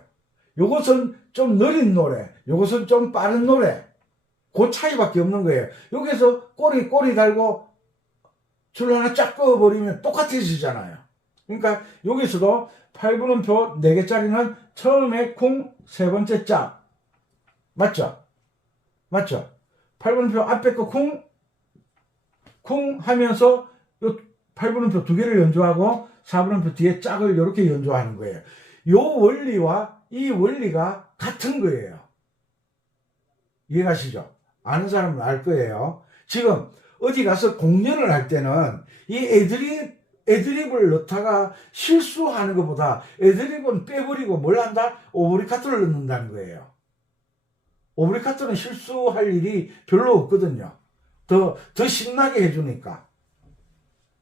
요것은 좀 느린 노래, 요것은 좀 빠른 노래. 그 차이밖에 없는 거예요. 여기서 꼬리 달고 줄 하나 쫙 꺼버리면 똑같아지잖아요. 그러니까 여기서도 8분음표 4개짜리는 처음에 콩 세 번째 짝. 맞죠? 8분음표 앞에 거 콩 하면서 요 8분음표 2개를 연주하고 4분음표 뒤에 짝을 이렇게 연주하는 거예요. 요 원리와 이 원리가 같은 거예요. 이해가시죠? 아는 사람은 알 거예요. 지금 어디 가서 공연을 할 때는 이 애드립을 넣다가 실수하는 것보다 애드립은 빼버리고 뭘 한다? 오브리카토를 넣는다는 거예요. 오브리카토는 실수할 일이 별로 없거든요. 더 신나게 해주니까.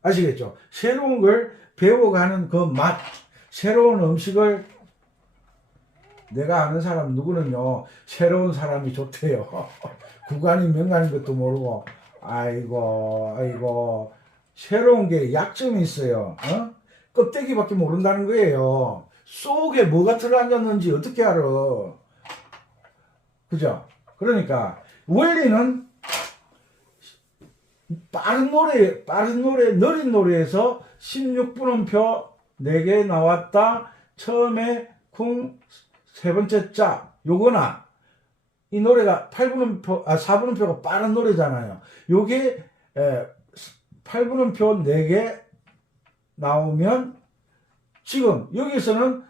아시겠죠? 새로운 걸 배워가는 그 맛, 새로운 음식을 내가 아는 사람 누구는요, 새로운 사람이 좋대요. 구간이 명간인 것도 모르고, 아이고, 새로운 게 약점이 있어요. 껍데기밖에 모른다는 거예요. 속에 뭐가 들어앉았는지 어떻게 알아. 그죠? 그러니까, 원리는 빠른 노래, 느린 노래에서 16분음표 4개 나왔다. 처음에 쿵 세 번째 짝, 요거나, 이 노래가 4분음표가 빠른 노래잖아요. 요게 8분음표 4개 나오면, 지금 여기서는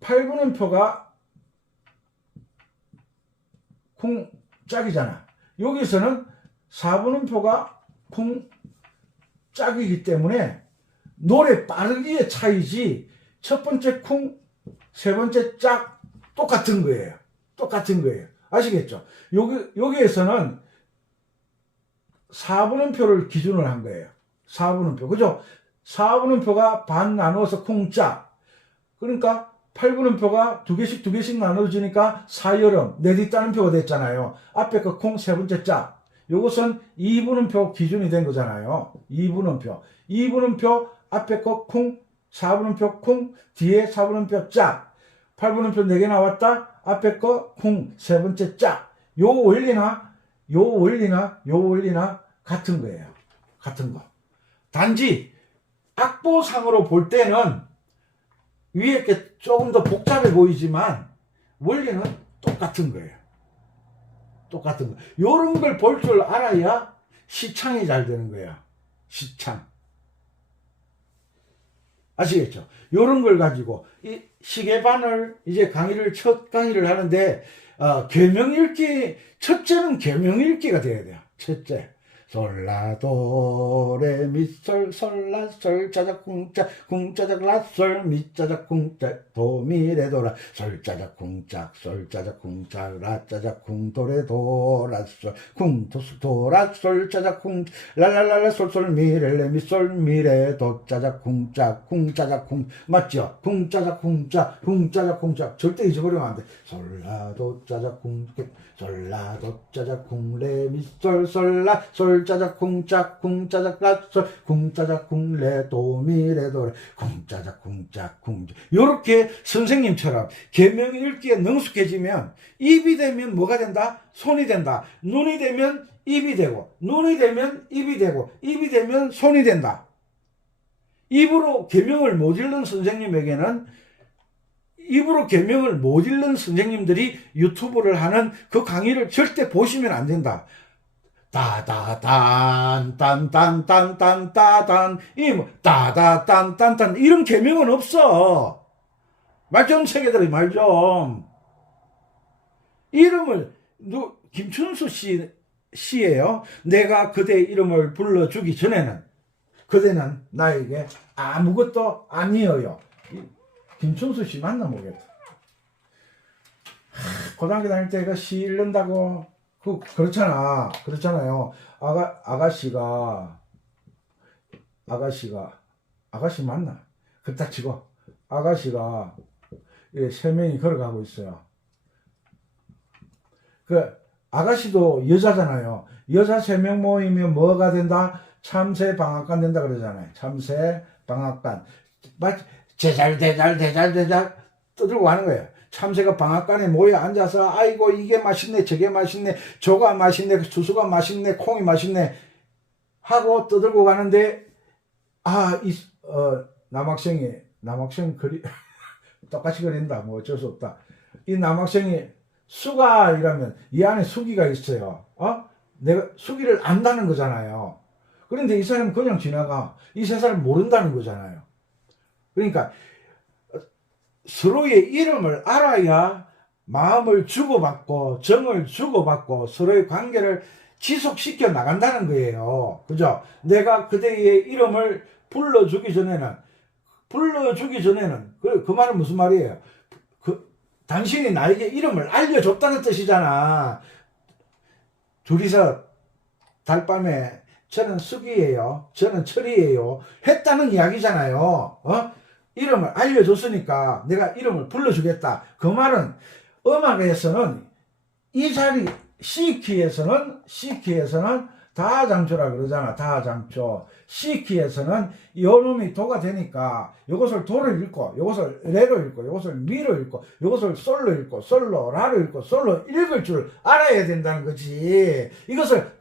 8분음표가 쿵 짝이잖아. 여기서는 4분음표가 쿵 짝이기 때문에 노래 빠르기의 차이지, 첫 번째 쿵 세 번째 짝 똑같은 거예요. 아시겠죠? 여기에서는 4분음표를 기준으로 한 거예요. 4분음표. 그죠? 4분음표가 반 나누어서 콩짝. 그러니까 8분음표가 두 개씩 나눠지니까 사여름, 내 뒷따름표가 됐잖아요. 앞에 그 콩 세 번째 짝. 요것은 2분음표 기준이 된 거잖아요. 2분음표 앞에 거 콩, 4분음표 콩, 뒤에 4분음표 짝. 8분음표 4개 나왔다. 앞에 거 콩, 세 번째 짝. 요 원리나 같은 거예요. 같은 거. 단지 악보상으로 볼 때는 위에 게 조금 더 복잡해 보이지만 원리는 똑같은 거예요. 똑같은 거. 요런 걸 볼 줄 알아야 시창이 잘 되는 거야. 시창. 아시겠죠? 요런 걸 가지고 이 시계반을 이제 첫 강의를 하는데 계명읽기 첫째는 계명읽기가 돼야 돼요. 첫째. 솔라도 레미솔 솔라솔 짜작 쿵짝 쿵짜작 라솔 미짜작 쿵짝 도미레도라 솔짜작 쿵짝 솔짜작 쿵짝 라짜작 쿵도레도 라솔 쿵도솔 라솔 짜작 쿵 랄랄랄라 솔솔 미레레 미솔 미레도 짜작 쿵짝 쿵짜작 쿵 맞죠? 쿵짜작 쿵짝 쿵짜작 쿵짝 절대 잊어버리면 안 돼. 솔라도 짜작 쿵짝 솔라도 짜작 쿵레 미솔 솔라 솔짜작 쿵짝 쿵짜작 라솔 쿵짜작 쿵레 도미레도 쿵짜작 쿵짝 쿵짝 요렇게 선생님처럼 계명 읽기에 능숙해지면 입이 되면 뭐가 된다? 손이 된다. 눈이 되면 입이 되고 눈이 되면 입이 되고 입이 되면 손이 된다. 입으로 계명을 못 읽는 선생님에게는 입으로 계명을 못 읽는 선생님들이 유튜브를 하는 그 강의를 절대 보시면 안 된다. 따다단 딴딴딴딴 따단 따다딴딴딴 이런 계명은 없어. 말 좀 새겨들어 말 좀. 이름을 김춘수 씨예요. 내가 그대 이름을 불러주기 전에는 그대는 나에게 아무것도 아니어요. 김춘수 씨 만나 보겠다. 고등학교 다닐 때 그 시 읽는다고 그렇잖아요. 아가씨 맞나? 그딱 치고 아가씨가 세 명이 걸어가고 있어요. 그 아가씨도 여자잖아요. 여자 3명 모이면 뭐가 된다? 참새 방앗간 된다 그러잖아요. 참새 방앗간. 제잘 떠들고 하는 거예요. 참새가 방앗간에 모여 앉아서 아이고 이게 맛있네 저게 맛있네 조가 맛있네 수수가 맛있네 콩이 맛있네 하고 떠들고 가는데 남학생이 그리 똑같이 그린다 뭐 어쩔 수 없다. 이 남학생이 수가 이러면 이 안에 수기가 있어요. 내가 수기를 안다는 거잖아요. 그런데 이 사람은 그냥 지나가. 이 세 사람 모른다는 거잖아요. 그러니까 서로의 이름을 알아야 마음을 주고받고 정을 주고받고 서로의 관계를 지속시켜 나간다는 거예요. 그죠? 내가 그대의 이름을 불러주기 전에는 그 말은 무슨 말이에요? 당신이 나에게 이름을 알려줬다는 뜻이잖아. 둘이서 달밤에 저는 수기예요. 저는 철이에요. 했다는 이야기잖아요. 이름을 알려줬으니까 내가 이름을 불러주겠다. 그 말은 음악에서는 이 자리 C키에서는 다장초라 그러잖아. 다장초. C키에서는 요놈이 도가 되니까 요것을 도를 읽고 요것을 레로 읽고 요것을 미로 읽고 요것을 솔로 읽고 솔로 라로 읽고 솔로 읽을 줄 알아야 된다는 거지. 이것을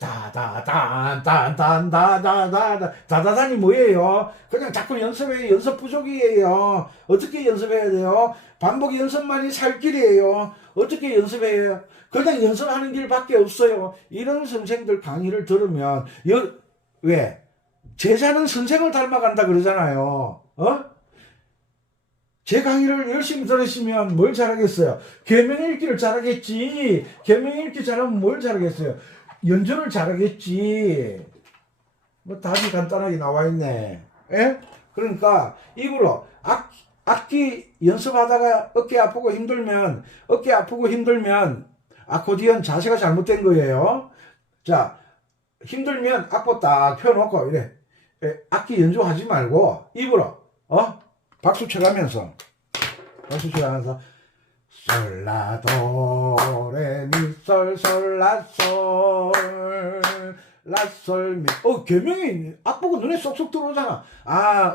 다다단이 뭐예요? 그냥 자꾸 연습해요. 연습 부족이에요. 어떻게 연습해야 돼요? 반복 연습만이 살 길이에요. 어떻게 연습해요? 그냥 연습하는 길밖에 없어요. 이런 선생들 강의를 들으면 왜? 제자는 선생을 닮아간다 그러잖아요. 제 강의를 열심히 들으시면 뭘 잘하겠어요? 계명 읽기를 잘하겠지. 계명 읽기 잘하면 뭘 잘하겠어요? 연주를 잘하겠지. 뭐 답이 간단하게 나와 있네. 예? 그러니까 입으로 악기 연습하다가 어깨 아프고 힘들면 아코디언 자세가 잘못된 거예요. 자, 힘들면 악보 딱 펴놓고 이래 악기 연주하지 말고 입으로 박수 쳐가면서 솔라도 레미솔 솔라솔 라솔미 계명이 악보가 눈에 쏙쏙 들어오잖아.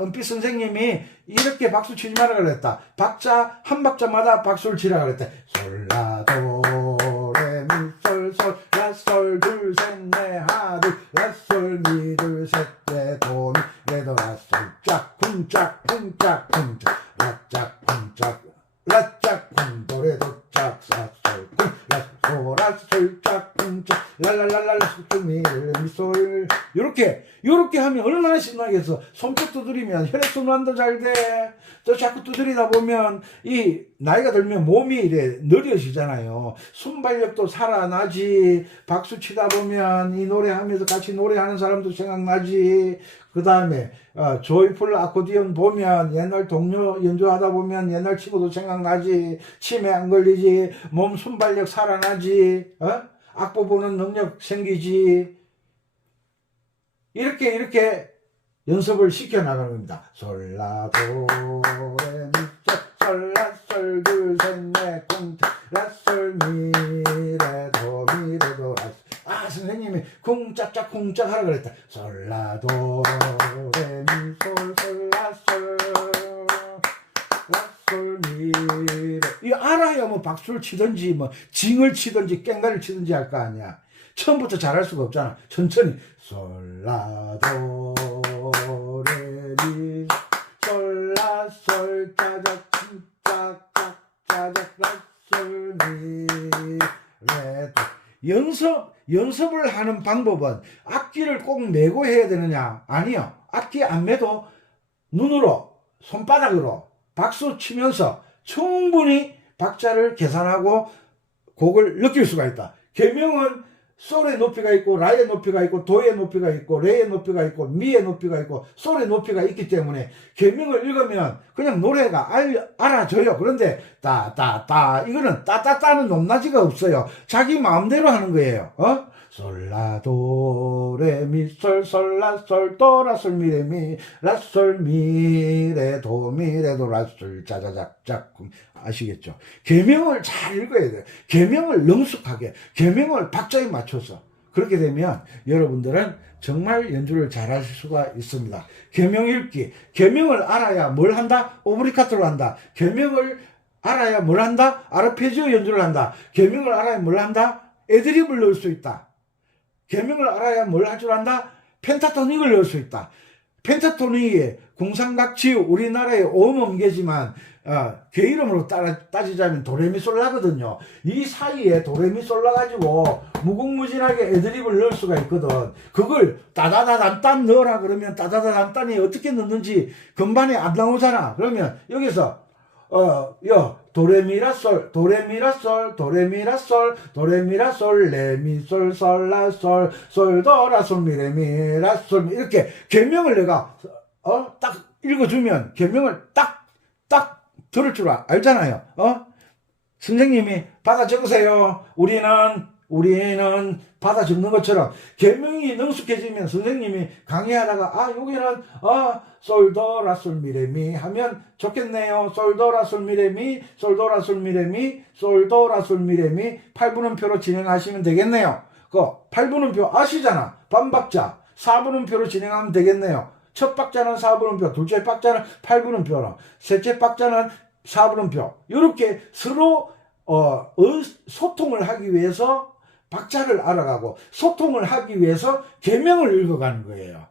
은빛 선생님이 이렇게 박수 치지 말라 그랬다. 박자 한 박자마다 박수를 치라 그랬다. 솔라도 레미솔 솔 라솔 둘 셋 넷 하나 둘 라솔 미 둘 셋 넷 도 미 레도 라솔 짝 쿵짝 쿵짝 쿵짝 라짝 쿵짝 라짝 쿵도레도 짝 라솔 쿵 라솔 라솔 짝 쿵 위해서 손뼉 두드리면 혈액순환도 잘 돼. 또 자꾸 두드리다 보면 이 나이가 들면 몸이 이래 느려지잖아요. 순발력도 살아나지. 박수 치다 보면 이 노래하면서 같이 노래하는 사람도 생각나지. 그 다음에 조이풀 아코디언 보면 옛날 동료 연주하다 보면 옛날 친구도 생각나지. 치매 안 걸리지. 몸 순발력 살아나지. 악보 보는 능력 생기지. 이렇게 연습을 시켜나가는 겁니다. 솔라도 솔라솔 둘셋넷 쿵라솔 미레도 미레도 선생님이 쿵짝짝 쿵짝 하라 그랬다. 솔라도 레미솔 솔라솔 라솔 미레 이 알아야 뭐 박수를 치든지 뭐 징을 치든지 깽가를 치든지 할 거 아니야. 처음부터 잘할 수가 없잖아. 천천히 솔라도 레미 솔라솔 짜작 짝짝 짜작 라솔 미레도 연습을 하는 방법은 악기를 꼭 메고 해야 되느냐? 아니요. 악기 안 메도 눈으로 손바닥으로 박수 치면서 충분히 박자를 계산하고 곡을 느낄 수가 있다. 계명은 솔의 높이가 있고 라의 높이가 있고 도의 높이가 있고 레의 높이가 있고 미의 높이가 있고 솔의 높이가 있기 때문에 계명을 읽으면 그냥 노래가 알아져요. 그런데 따따따 이거는 따따따는 높낮이가 없어요. 자기 마음대로 하는 거예요. 솔라도 레미솔 솔라솔 도라솔 미레미 라솔 미레도 미레도 라솔 짜자작작 아시겠죠? 계명을 잘 읽어야 돼요. 계명을 능숙하게 계명을 박자에 맞춰서 그렇게 되면 여러분들은 정말 연주를 잘 하실 수가 있습니다. 계명 읽기 계명을 알아야 뭘 한다? 오브리카토를 한다. 계명을 알아야 뭘 한다? 아르페지오 연주를 한다. 계명을 알아야 뭘 한다? 애드립을 넣을 수 있다. 계명을 알아야 뭘 할 줄 안다? 펜타토닉을 넣을 수 있다. 펜타토닉이 궁상각치 우리나라의 오음음계지만 개 이름으로 따지자면 도레미솔라거든요. 이 사이에 도레미솔라 가지고 무궁무진하게 애드립을 넣을 수가 있거든. 그걸 따다다단딴 넣으라 그러면 따다다단딴이 어떻게 넣는지 건반에 안 나오잖아. 그러면 여기서 도레미라솔 도레미라솔 도레미라솔 도레미라솔 레미솔 솔라솔 솔도라솔 미레미라솔 이렇게 계명을 내가 딱 읽어주면 계명을 딱 들을 줄 알잖아요. 선생님이 받아 적으세요. 우리는 받아 적는 것처럼 계명이 능숙해지면 선생님이 강의하다가 여기는 솔도라솔 미레미 하면 좋겠네요. 솔도라솔 미레미 솔도라솔 미레미 솔도라솔 미레미 8분음표로 진행하시면 되겠네요. 그 8분음표 아시잖아. 반박자 4분음표로 진행하면 되겠네요. 첫 박자는 4분음표, 둘째 박자는 8분음표로, 셋째 박자는 4분음표. 이렇게 서로 소통을 하기 위해서 박자를 알아가고 소통을 하기 위해서 계명을 읽어가는 거예요.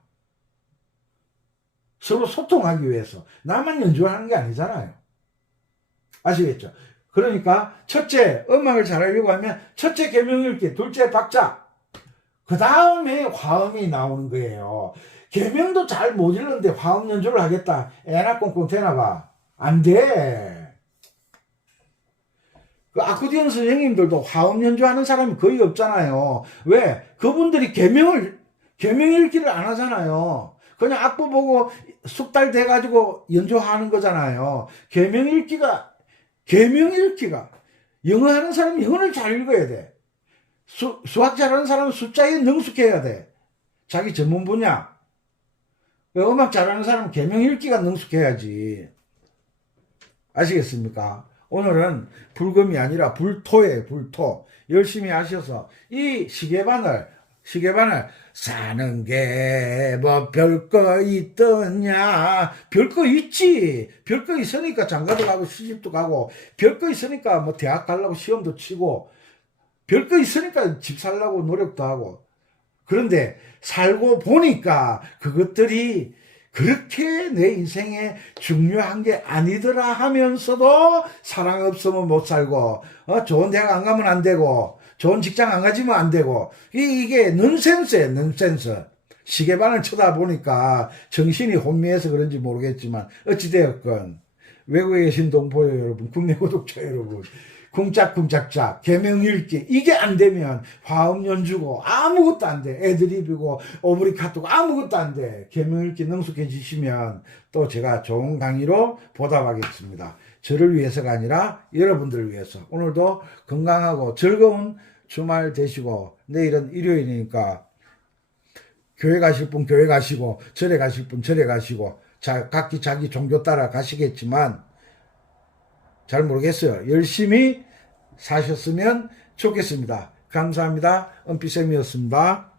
서로 소통하기 위해서. 나만 연주하는 게 아니잖아요. 아시겠죠? 그러니까 첫째 음악을 잘하려고 하면 첫째 계명 읽기, 둘째 박자, 그 다음에 화음이 나오는 거예요. 계명도 잘 못 읽는데 화음 연주를 하겠다. 애나 꽁꽁 되나봐. 안 돼. 그 아코디언 선생님들도 화음 연주하는 사람이 거의 없잖아요. 왜? 그분들이 계명 읽기를 안 하잖아요. 그냥 악보 보고 숙달 돼가지고 연주하는 거잖아요. 계명 읽기가 영어 하는 사람은 영어를 잘 읽어야 돼. 수학 잘하는 사람은 숫자에 능숙해야 돼. 자기 전문 분야. 음악 잘하는 사람은 계명 읽기가 능숙해야지. 아시겠습니까? 오늘은 불금이 아니라 불토예요. 불토. 열심히 하셔서 이 시계바늘 사는 게 뭐 별거 있더냐. 별거 있지. 별거 있으니까 장가도 가고 시집도 가고 별거 있으니까 뭐 대학 가려고 시험도 치고 별거 있으니까 집 살려고 노력도 하고. 그런데 살고 보니까 그것들이 그렇게 내 인생에 중요한 게 아니더라 하면서도 사랑 없으면 못 살고 좋은 대학 안 가면 안 되고 좋은 직장 안 가지면 안 되고 이게 넌센스예요. 넌센스. 시계반을 쳐다보니까 정신이 혼미해서 그런지 모르겠지만 어찌되었건 외국에 계신 동포 여러분, 국내 구독자 여러분, 쿵짝쿵짝짝 개명 읽기 이게 안 되면 화음 연주고 아무것도 안 돼. 애드립이고 오브리카토고 아무것도 안 돼. 개명 읽기 능숙해지시면 또 제가 좋은 강의로 보답하겠습니다. 저를 위해서가 아니라 여러분들을 위해서. 오늘도 건강하고 즐거운 주말 되시고, 내일은 일요일이니까 교회 가실 분 교회 가시고 절에 가실 분 절에 가시고 각기 자기 종교 따라 가시겠지만 잘 모르겠어요. 열심히 사셨으면 좋겠습니다. 감사합니다. 은피쌤이었습니다.